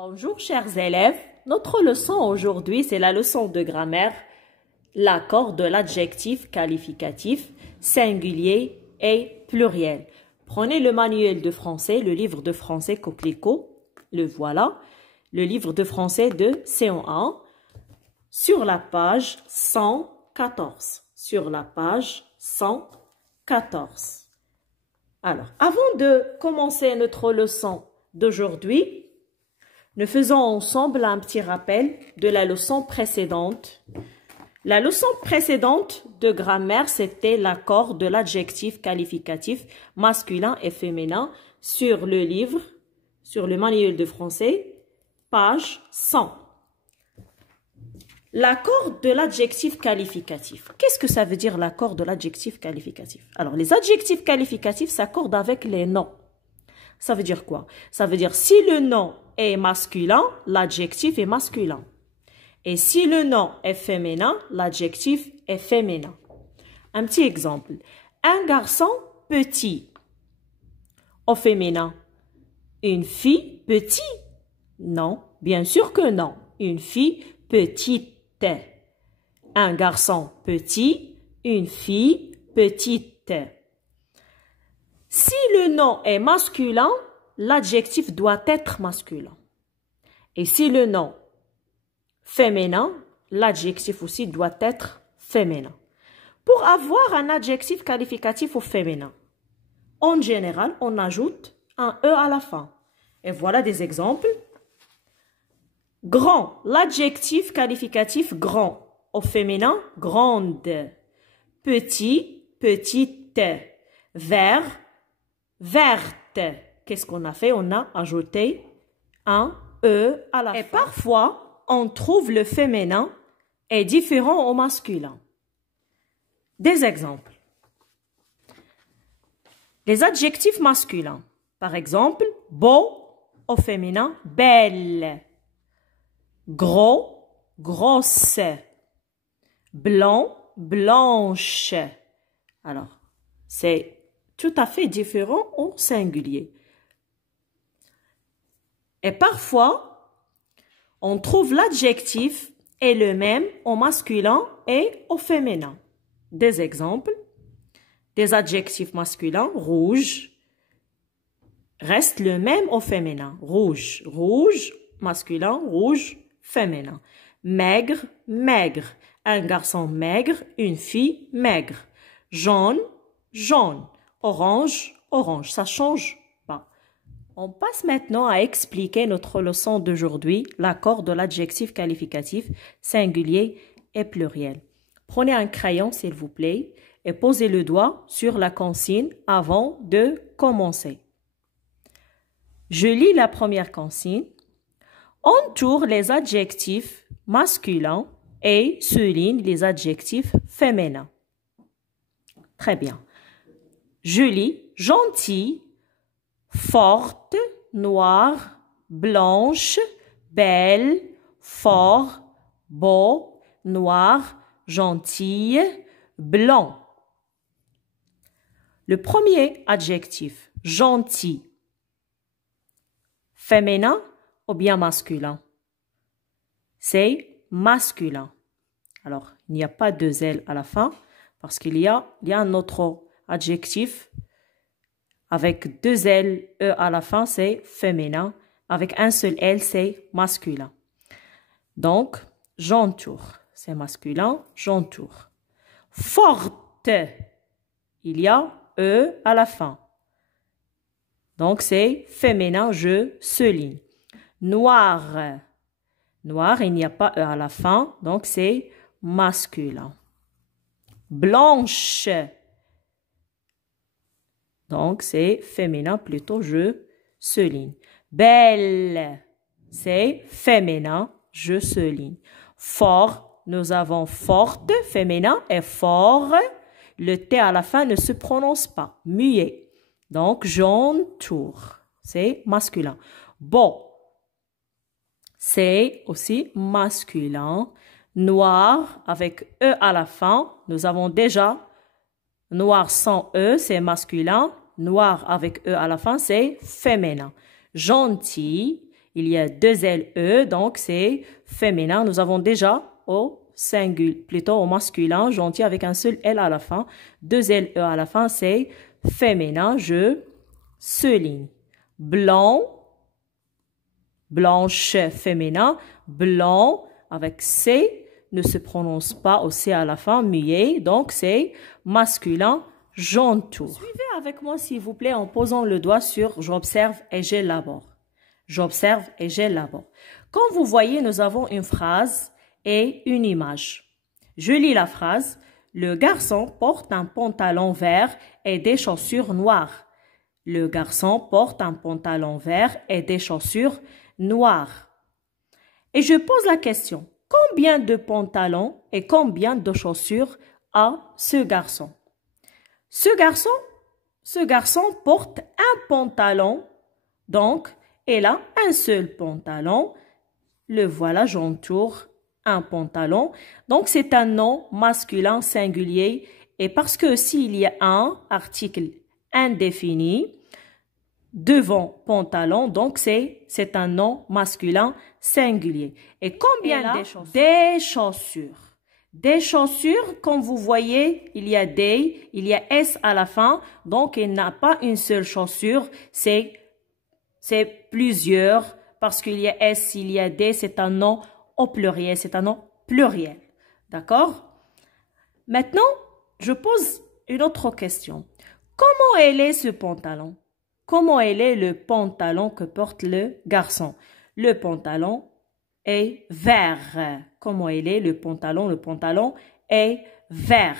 Bonjour chers élèves, notre leçon aujourd'hui c'est la leçon de grammaire, l'accord de l'adjectif qualificatif, singulier et pluriel. Prenez le manuel de français, le livre de français Coquelicot, le voilà, le livre de français de C1 sur la page 114. Sur la page 114. Alors, avant de commencer notre leçon d'aujourd'hui, nous faisons ensemble un petit rappel de la leçon précédente. La leçon précédente de grammaire, c'était l'accord de l'adjectif qualificatif masculin et féminin sur le livre, sur le manuel de français, page 100. L'accord de l'adjectif qualificatif. Qu'est-ce que ça veut dire l'accord de l'adjectif qualificatif? Alors, les adjectifs qualificatifs s'accordent avec les noms. Ça veut dire quoi? Ça veut dire si le nom est masculin, l'adjectif est masculin. Et si le nom est féminin, l'adjectif est féminin. Un petit exemple. Un garçon petit. Au féminin. Une fille petit. Non, bien sûr que non. Une fille petite. Un garçon petit. Une fille petite. Si le nom est masculin, l'adjectif doit être masculin. Et si le nom féminin, l'adjectif aussi doit être féminin. Pour avoir un adjectif qualificatif au féminin, en général, on ajoute un E à la fin. Et voilà des exemples. Grand, l'adjectif qualificatif grand. Au féminin, grande. Petit, petite. Vert, verte. Qu'est-ce qu'on a fait? On a ajouté un E à la fin. Et parfois, on trouve le féminin est différent au masculin. Des exemples. Les adjectifs masculins. Par exemple, beau au féminin, belle. Gros, grosse. Blanc, blanche. Alors, c'est tout à fait différent au singulier. Et parfois, on trouve l'adjectif est le même au masculin et au féminin. Des exemples. Des adjectifs masculins, rouge, reste le même au féminin. Rouge, rouge, masculin, rouge, féminin. Maigre, maigre. Un garçon maigre, une fille maigre. Jaune, jaune. Orange, orange. Ça change pas. On passe maintenant à expliquer notre leçon d'aujourd'hui, l'accord de l'adjectif qualificatif singulier et pluriel. Prenez un crayon, s'il vous plaît, et posez le doigt sur la consigne avant de commencer. Je lis la première consigne. Entoure les adjectifs masculins et souligne les adjectifs féminins. Très bien. Je lis gentille, forte, noire, blanche, belle, fort, beau, noir, gentille, blanc. Le premier adjectif, gentil, féminin ou bien masculin? C'est masculin. Alors, il n'y a pas deux L à la fin parce qu'il y a un autre adjectif avec deux L, E à la fin, c'est féminin. Avec un seul L, c'est masculin. Donc, j'entoure, c'est masculin, j'entoure. Forte, il y a E à la fin. Donc, c'est féminin, je souligne. Noir, noir, il n'y a pas E à la fin, donc c'est masculin. Blanche, donc c'est féminin, plutôt je souligne. Belle, c'est féminin, je souligne. Fort, nous avons forte, féminin, et fort, le T à la fin ne se prononce pas, muet. Donc j'entoure, c'est masculin. Beau, c'est aussi masculin. Noir avec E à la fin. Nous avons déjà noir sans E, c'est masculin. Noir avec E à la fin, c'est féminin. Gentil, il y a deux LE, donc c'est féminin. Nous avons déjà au singulier, plutôt au masculin, gentil avec un seul L à la fin. Deux LE à la fin, c'est féminin. Je souligne. Blanc, blanche féminin, blanc avec C ne se prononce pas au C à la fin, muet, donc c'est masculin, j'entoure. Suivez avec moi s'il vous plaît en posant le doigt sur j'observe et j'élabore. J'observe et j'élabore. Comme vous voyez, nous avons une phrase et une image. Je lis la phrase. Le garçon porte un pantalon vert et des chaussures noires. Le garçon porte un pantalon vert et des chaussures noires. Et je pose la question, combien de pantalons et combien de chaussures a ce garçon? Ce garçon porte un pantalon, donc il a un seul pantalon. Le voilà, j'entoure un pantalon. Donc c'est un nom masculin singulier et parce que s'il y a un article indéfini devant pantalon, donc c'est un nom masculin singulier. Et combien des chaussures? Des chaussures, comme vous voyez, il y a des, il y a S à la fin, donc il n'a pas une seule chaussure, c'est plusieurs, parce qu'il y a S, il y a des, c'est un nom au pluriel, c'est un nom pluriel. D'accord? Maintenant, je pose une autre question. Comment est ce pantalon? Comment est le pantalon que porte le garçon? Le pantalon est vert. Comment est le pantalon? Le pantalon est vert.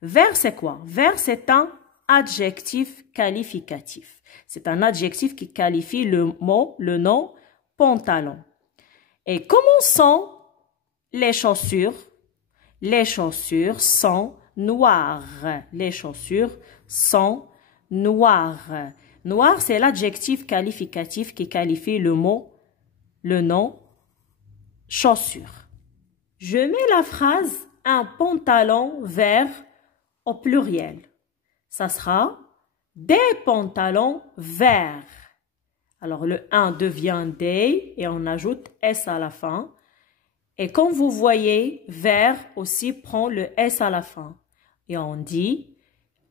Vert, c'est quoi? Vert, c'est un adjectif qualificatif. C'est un adjectif qui qualifie le nom pantalon. Et comment sont les chaussures? Les chaussures sont noires. Les chaussures sont noires. Noir, c'est l'adjectif qualificatif qui qualifie le nom chaussure. Je mets la phrase un pantalon vert au pluriel. Ça sera des pantalons verts. Alors le 1 devient des et on ajoute S à la fin. Et comme vous voyez, vert aussi prend le S à la fin. Et on dit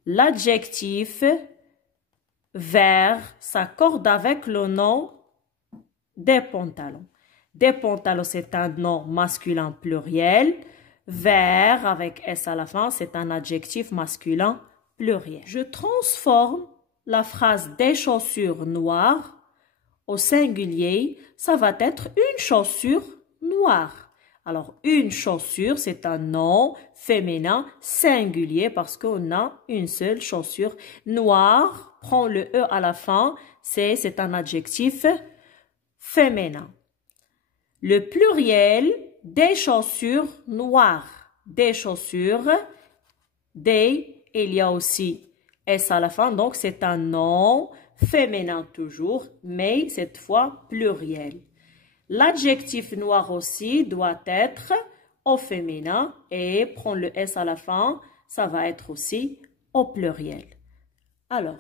l'adjectif vert s'accorde avec le nom des pantalons. Des pantalons, c'est un nom masculin pluriel. Vert avec S à la fin, c'est un adjectif masculin pluriel. Je transforme la phrase des chaussures noires au singulier. Ça va être une chaussure noire. Alors, une chaussure, c'est un nom féminin singulier parce qu'on a une seule chaussure. Noir, prend le E à la fin, c'est un adjectif féminin. Le pluriel des chaussures noires. Des chaussures, des, il y a aussi S à la fin, donc c'est un nom féminin toujours, mais cette fois pluriel. L'adjectif noir aussi doit être au féminin et prend le S à la fin, ça va être aussi au pluriel. Alors,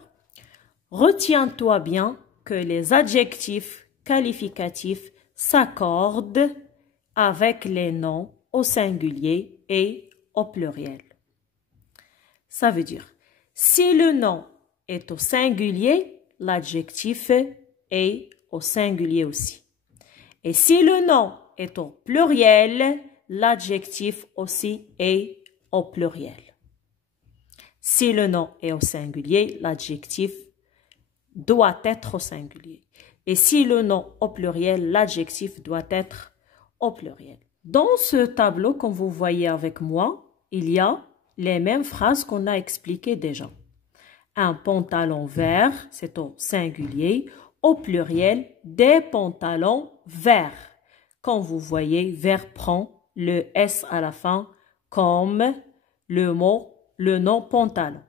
retiens-toi bien que les adjectifs qualificatifs s'accordent avec les noms au singulier et au pluriel. Ça veut dire, si le nom est au singulier, l'adjectif est au singulier aussi. Et si le nom est au pluriel, l'adjectif aussi est au pluriel. Si le nom est au singulier, l'adjectif doit être au singulier. Et si le nom au pluriel, l'adjectif doit être au pluriel. Dans ce tableau, comme vous voyez avec moi, il y a les mêmes phrases qu'on a expliquées déjà. Un pantalon vert, c'est au singulier. Au pluriel, des pantalons verts. Quand vous voyez, vert prend le S à la fin comme le nom pantalon.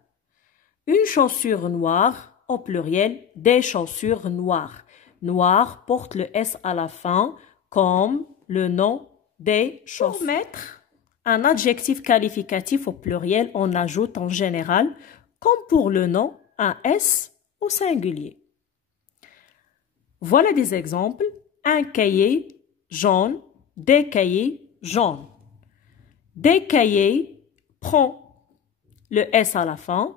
Une chaussure noire, au pluriel, des chaussures noires. Noir porte le S à la fin comme le nom des chaussures. Pour mettre un adjectif qualificatif au pluriel, on ajoute en général, comme pour le nom, un S au singulier. Voilà des exemples. un cahier jaune, des cahiers jaunes. Des cahiers prend le S à la fin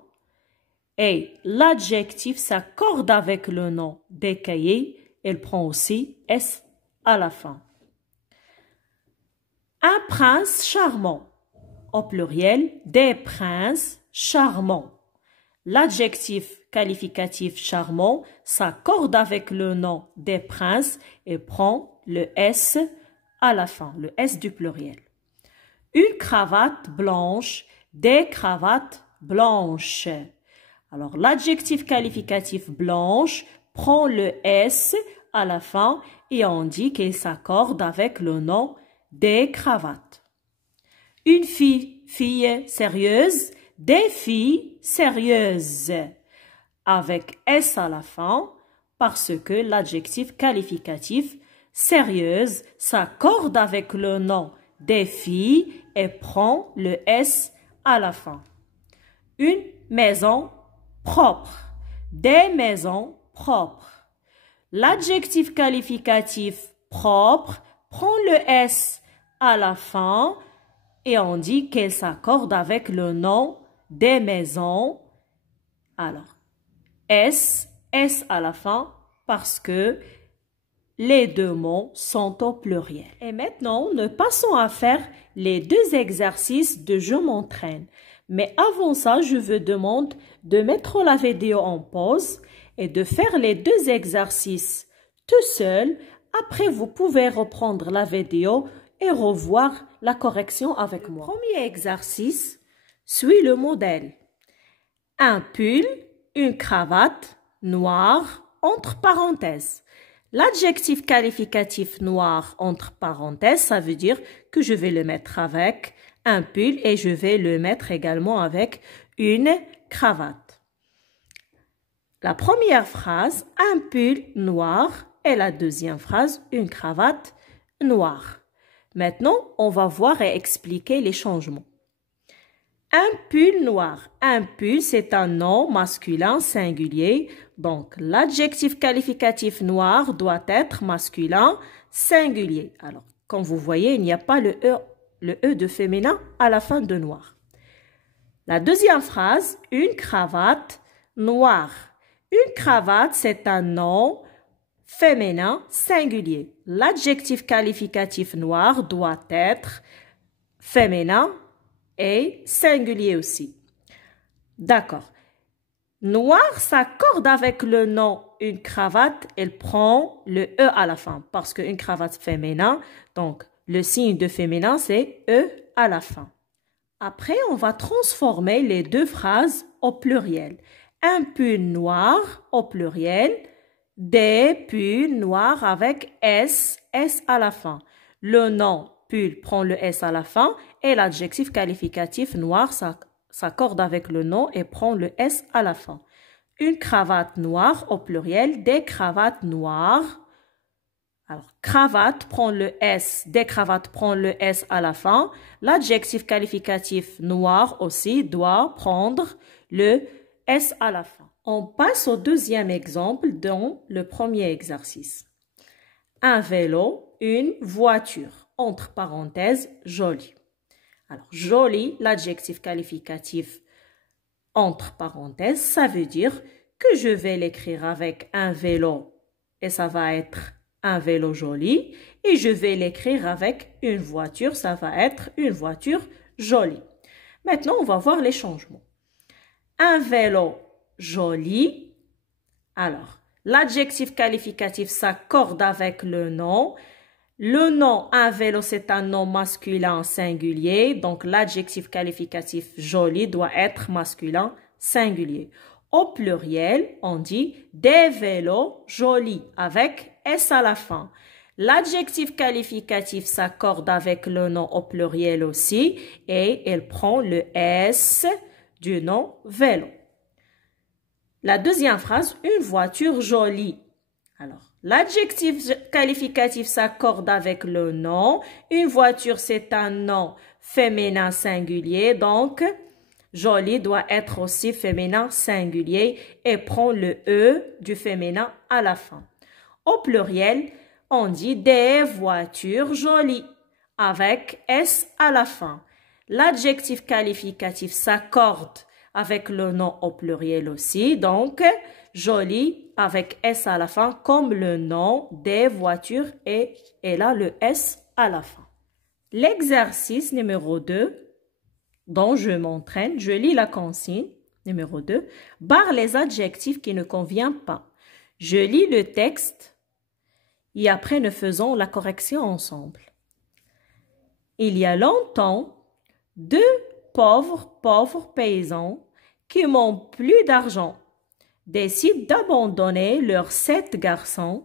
et l'adjectif s'accorde avec le nom des cahiers, elle prend aussi S à la fin. Un prince charmant. Au pluriel, des princes charmants. L'adjectif qualificatif charmant s'accorde avec le nom des princes et prend le S à la fin, le S du pluriel. Une cravate blanche, des cravates blanches. Alors, l'adjectif qualificatif blanche prend le S à la fin et on dit qu'il s'accorde avec le nom des cravates. Une fille sérieuse, des filles sérieuses. Avec S à la fin parce que l'adjectif qualificatif sérieuse s'accorde avec le nom des filles et prend le S à la fin. Une maison propre, des maisons propres. L'adjectif qualificatif propre prend le S à la fin et on dit qu'elle s'accorde avec le nom des maisons. Alors, S à la fin parce que les deux mots sont au pluriel. Et maintenant, nous passons à faire les deux exercices de Je m'entraîne. Mais avant ça, je vous demande de mettre la vidéo en pause et de faire les deux exercices tout seul. Après, vous pouvez reprendre la vidéo et revoir la correction avec moi. Premier exercice, suis le modèle. Un pull, une cravate noire, entre parenthèses. L'adjectif qualificatif noir, entre parenthèses, ça veut dire que je vais le mettre avec un pull et je vais le mettre également avec une cravate. La première phrase, un pull noir, et la deuxième phrase, une cravate noire. Maintenant, on va voir et expliquer les changements. Un pull noir. Un pull, c'est un nom masculin singulier. Donc, l'adjectif qualificatif noir doit être masculin singulier. Alors, comme vous voyez, il n'y a pas le E de féminin à la fin de noir. La deuxième phrase, une cravate noire. Une cravate, c'est un nom féminin singulier. L'adjectif qualificatif noir doit être féminin et singulier aussi. D'accord. Noir s'accorde avec le nom une cravate, elle prend le E à la fin parce qu'une cravate féminin, donc le signe de féminin c'est E à la fin. Après, on va transformer les deux phrases au pluriel. Un pull noir au pluriel, des pulls noirs avec S à la fin. Le nom pull prend le S à la fin et l'adjectif qualificatif noir s'accorde avec le nom et prend le S à la fin. Une cravate noire au pluriel, des cravates noires. Alors, cravate prend le S, des cravates prend le S à la fin. L'adjectif qualificatif noir aussi doit prendre le S à la fin. On passe au deuxième exemple dans le premier exercice. Un vélo, une voiture, entre parenthèses, joli. Alors, joli, l'adjectif qualificatif entre parenthèses, ça veut dire que je vais l'écrire avec un vélo et ça va être un vélo joli. Et je vais l'écrire avec une voiture, ça va être une voiture jolie. Maintenant, on va voir les changements. Un vélo joli. Alors, l'adjectif qualificatif s'accorde avec le nom. Le nom, un vélo, c'est un nom masculin singulier. Donc, l'adjectif qualificatif joli doit être masculin singulier. Au pluriel, on dit des vélos jolis avec S à la fin. L'adjectif qualificatif s'accorde avec le nom au pluriel aussi et elle prend le S du nom vélo. La deuxième phrase, une voiture jolie. Alors, l'adjectif qualificatif s'accorde avec le nom. Une voiture, c'est un nom féminin singulier. Donc, joli doit être aussi féminin singulier et prend le E du féminin à la fin. Au pluriel, on dit des voitures jolies avec S à la fin. L'adjectif qualificatif s'accorde avec le nom au pluriel aussi, donc joli avec S à la fin comme le nom des voitures et là le S à la fin. L'exercice numéro 2 dont je m'entraîne, je lis la consigne numéro 2, barre les adjectifs qui ne conviennent pas. Je lis le texte et après nous faisons la correction ensemble. Il y a longtemps, deux pauvres paysans qui n'ont plus d'argent décident d'abandonner leurs 7 garçons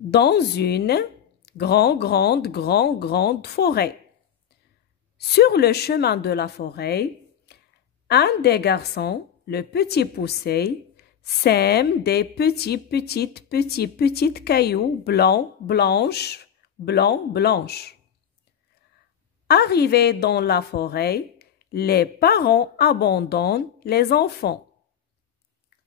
dans une grande forêt. Sur le chemin de la forêt, un des garçons, le petit poussé, sème des petits cailloux blanches. Arrivés dans la forêt, les parents abandonnent les enfants.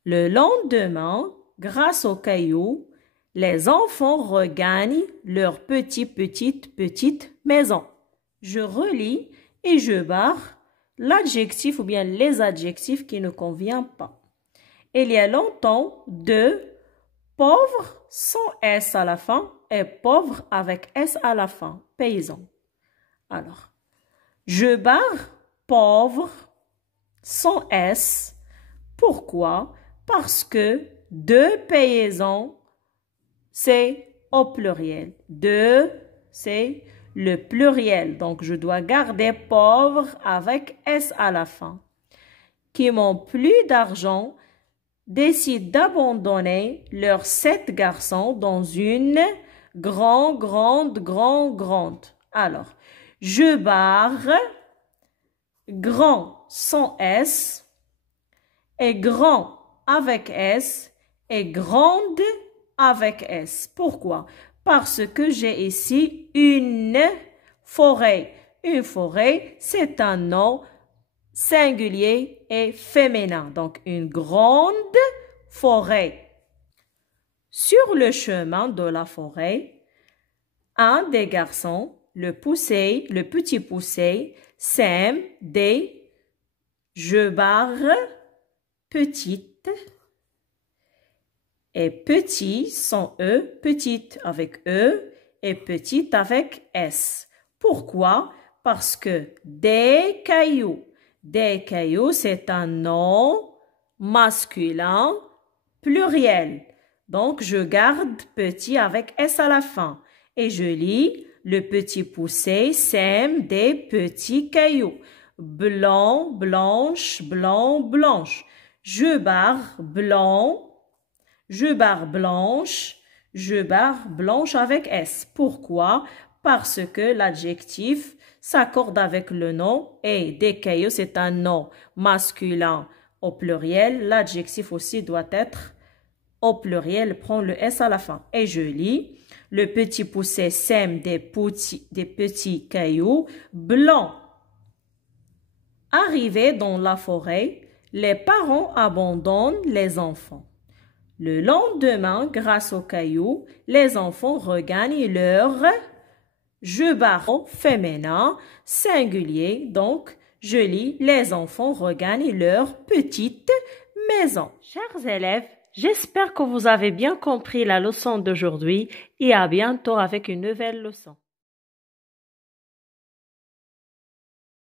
Le lendemain, grâce aux cailloux, les enfants regagnent leur petite maison. Je relis et je barre l'adjectif ou bien les adjectifs qui ne conviennent pas. Il y a longtemps, deux pauvres sans S à la fin et pauvres avec S à la fin, paysans. Alors, je barre pauvre sans S. Pourquoi? Parce que deux paysans, c'est au pluriel. Deux, c'est le pluriel. Donc, je dois garder pauvre avec S à la fin. Qui n'ont plus d'argent décident d'abandonner leurs 7 garçons dans une grande. Alors, je barre grand sans S et grand avec S et grande avec S. Pourquoi? Parce que j'ai ici une forêt. Une forêt, c'est un nom singulier et féminin. Donc, une grande forêt. Sur le chemin de la forêt, un des garçons, le petit poussé, sème des, je barre, petites, et petits sans E, petite avec E et petite avec S. Pourquoi? Parce que des cailloux, c'est un nom masculin pluriel. Donc, je garde petit avec S à la fin. Et je lis, le petit poussé sème des petits cailloux. Blanche. Je barre blanc. Je barre blanche avec S. Pourquoi? Parce que l'adjectif s'accorde avec le nom et des cailloux, c'est un nom masculin au pluriel. L'adjectif aussi doit être au pluriel, prend le S à la fin. Et je lis, le petit poussé sème des petits cailloux blancs. Arrivés dans la forêt, les parents abandonnent les enfants. Le lendemain, grâce aux cailloux, les enfants regagnent leur je barre féminin singulier. Donc, je lis les enfants regagnent leur petite maison. Chers élèves, j'espère que vous avez bien compris la leçon d'aujourd'hui et à bientôt avec une nouvelle leçon.